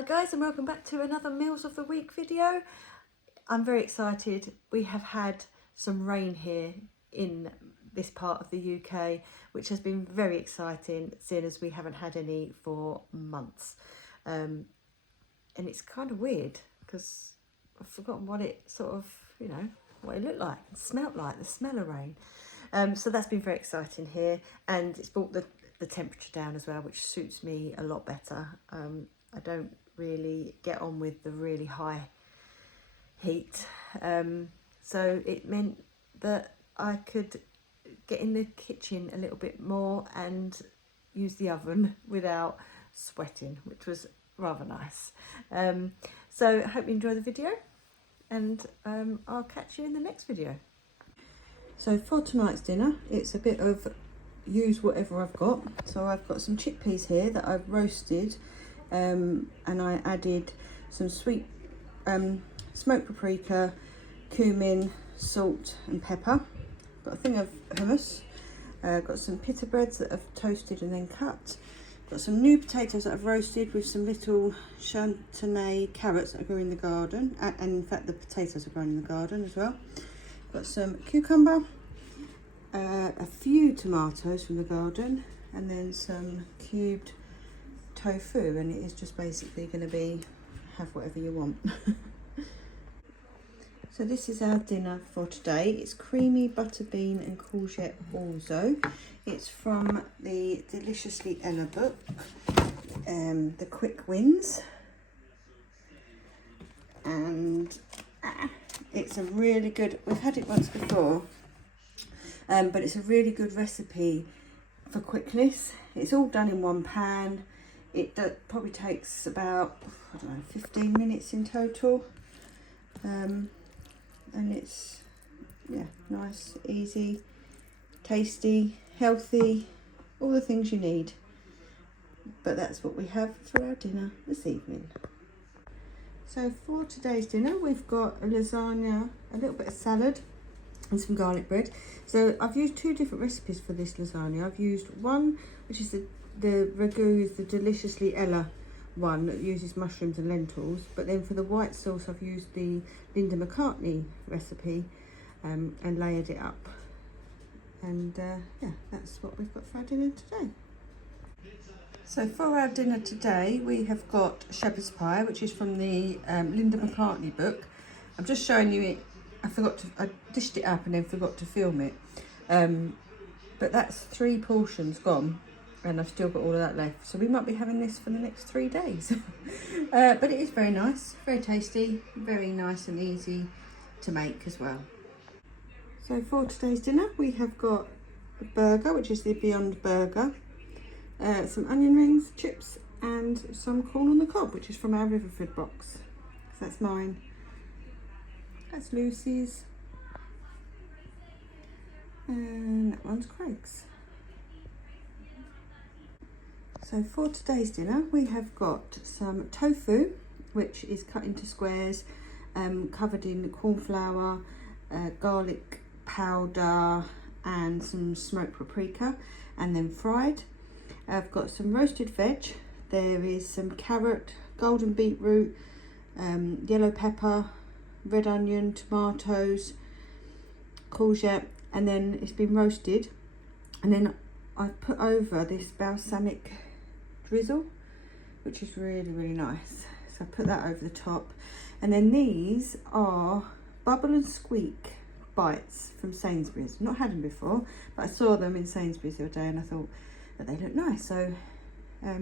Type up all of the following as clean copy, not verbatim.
Hi guys, and welcome back to another Meals of the Week video. I'm very excited. We have had some rain here in this part of the UK, which has been very exciting, seeing as we haven't had any for months. And it's kind of weird because I've forgotten what it sort of, what it looked like and smelt like, the smell of rain. So that's been very exciting here, and it's brought the temperature down as well, which suits me a lot better. I don't really get on with the really high heat, so it meant that I could get in the kitchen a little bit more and use the oven without sweating, which was rather nice. So I hope you enjoy the video, and I'll catch you in the next video. So for tonight's dinner, it's a bit of use whatever I've got. So I've got some chickpeas here that I've roasted, and I added some sweet smoked paprika, cumin, salt and pepper. Got a thing of hummus. Got some pita breads that I've toasted and then cut. Got some new potatoes that I've roasted with some little chantenay carrots that grew in the garden, and in fact the potatoes are growing in the garden as well. Got some cucumber, a few tomatoes from the garden, and then some cubed tofu, and it is just basically going to be have whatever you want. So this is our dinner for today. It's creamy butter bean and courgette orzo. It's from the Deliciously Ella book, The Quick Wins, and it's a really good, we've had it once before, but it's a really good recipe for quickness. It's all done in one pan. It probably takes about, I don't know, 15 minutes in total, and it's, yeah, nice, easy, tasty, healthy, all the things you need. But that's what we have for our dinner this evening. So for today's dinner, we've got a lasagna, a little bit of salad and some garlic bread. So I've used two different recipes for this lasagna. I've used one, which is the ragu, the Deliciously Ella one that uses mushrooms and lentils. But then for the white sauce, I've used the Linda McCartney recipe and layered it up. And yeah, that's what we've got for our dinner today. So for our dinner today, we have got shepherd's pie, which is from the Linda McCartney book. I'm just showing you it. I dished it up and then forgot to film it. But that's 3 portions gone, and I've still got all of that left. So we might be having this for the next 3 days. But it is very nice, very tasty, very nice and easy to make as well. So for today's dinner, we have got a burger, which is the Beyond Burger. Some onion rings, chips, and some corn on the cob, which is from our Riverford box. So that's mine. That's Lucy's. And that one's Craig's. So for today's dinner, we have got some tofu, which is cut into squares, covered in corn flour, garlic powder, and some smoked paprika, and then fried. I've got some roasted veg. There is some carrot, golden beetroot, yellow pepper, red onion, tomatoes, courgette, and then it's been roasted. And then I've put over this balsamic drizzle, which is really, really nice. So I put that over the top. And then these are Bubble and Squeak bites from Sainsbury's. I've not had them before, but I saw them in Sainsbury's the other day and I thought that they look nice. So I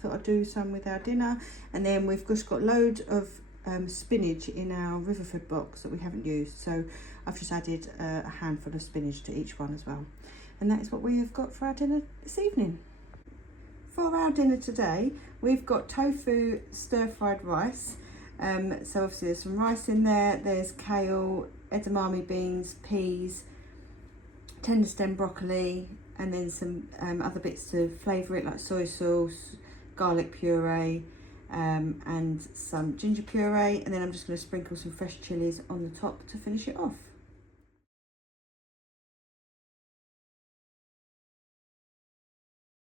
thought I'd do some with our dinner. And then we've just got loads of spinach in our Riverford box that we haven't used. So I've just added a handful of spinach to each one as well. And that is what we have got for our dinner this evening. For our dinner today, we've got tofu stir-fried rice. So obviously there's some rice in there, there's kale, edamame beans, peas, tender stem broccoli, and then some other bits to flavour it, like soy sauce, garlic puree, and some ginger puree. And then I'm just going to sprinkle some fresh chilies on the top to finish it off.